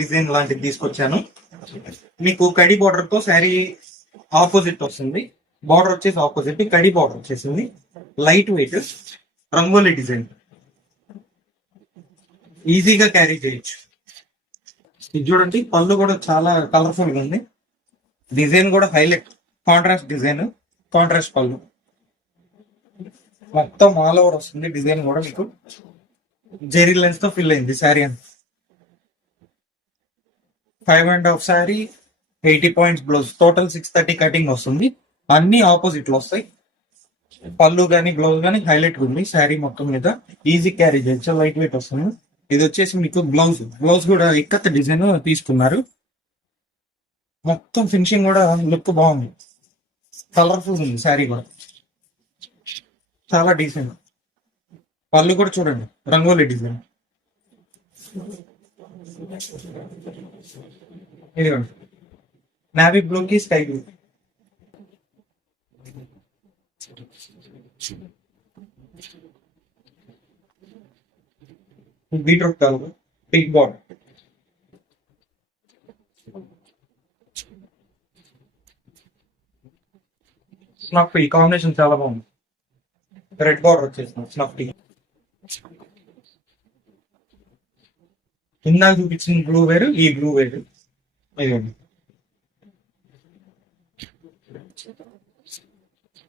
Design లాంటిది తీసుకొచ్చాను. మీకు కడి బార్డర్ తో శారీ ఆపోజిట్ వస్తుంది. బార్డర్ వచ్చేసి ఆపోజిట్, కడి బార్డర్ వచ్చేసింది. లైట్ వెయిట్ రంగోలీ డిజైన్, ఈజీగా క్యారీ చేయొచ్చు. ఇది చూడండి, పళ్ళు కూడా చాలా కలర్ఫుల్ గా ఉంది. డిజైన్ కూడా హైలైట్, కాంట్రాస్ట్ డిజైన్, కాంట్రాస్ట్ పళ్ళు. మొత్తం ఆల్ ఓవర్ వస్తుంది. డిజైన్ కూడా మీకు జెరీ లెన్స్ తో ఫిల్ అయింది శారీ అంతా. 5.5 sari, 80 points blouse, total 630 cutting వస్తుంది. అన్ని ఆపోజిట్ లో వస్తాయి. పళ్ళు గానీ బ్లౌజ్ గానీ హైలైట్ ఉంది శారీ మొత్తం మీద. ఈజీ క్యారీ చేయొచ్చు, లైట్ వెయిట్ వస్తుంది. ఇది వచ్చేసి మీకు బ్లౌజ్ కూడా ఇక్కత్ డిజైన్ తీసుకున్నారు. మొత్తం ఫినిషింగ్ కూడా లుక్ బాగుంది, కలర్ఫుల్ ఉంది శారీ కూడా, చాలా డీసెంట్. పళ్ళు కూడా చూడండి, రంగోలీ డిజైన్. ఇదిగోండి, నావీ బ్లూ కి sky blue. Beetroot colour, pink border. Snuff ఈ కాంబినేషన్ చాలా బాగుంది. రెడ్ బార్డర్ వచ్చేసిన స్నఫ్ టీ. ఇందాక చూపించిన బ్లూ వేరు, ఈ బ్లూ వేరు. ఇదిగోండి,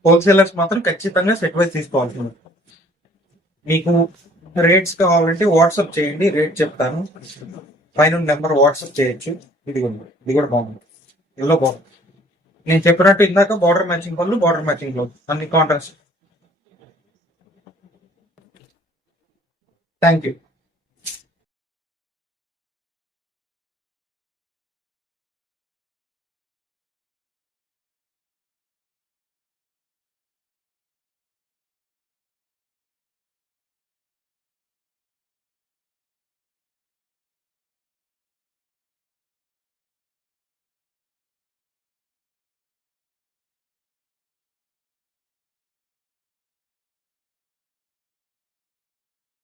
హోల్సేలర్స్ మాత్రం ఖచ్చితంగా సెట్ వైజ్ తీసుకోవాల్సింది. మీకు రేట్స్ కావాలంటే వాట్సాప్ చేయండి, రేట్ చెప్తాను. పైన నెంబర్ వాట్సాప్ చేయొచ్చు. ఇది కూడా బాగుంది, ఎల్లో బాగుంది. నేను చెప్పినట్టు ఇందాక బార్డర్ మ్యాచింగ్ పళ్ళు, బార్డర్ మ్యాచింగ్ బ్లౌజ్, అన్ని కాంట్రాస్ట్. Thank you.